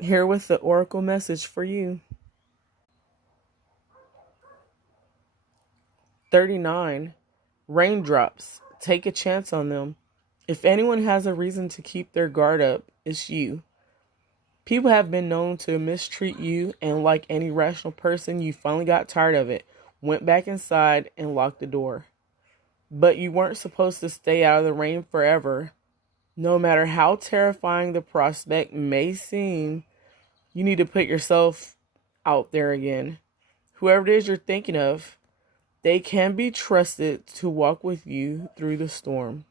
Here with the oracle message for you. 39. Raindrops. Take a chance on them. If anyone has a reason to keep their guard up, it's you. People have been known to mistreat you, and like any rational person, you finally got tired of it, went back inside, and locked the door. But you weren't supposed to stay out of the rain forever. No matter how terrifying the prospect may seem, you need to put yourself out there again. Whoever it is you're thinking of, they can be trusted to walk with you through the storm.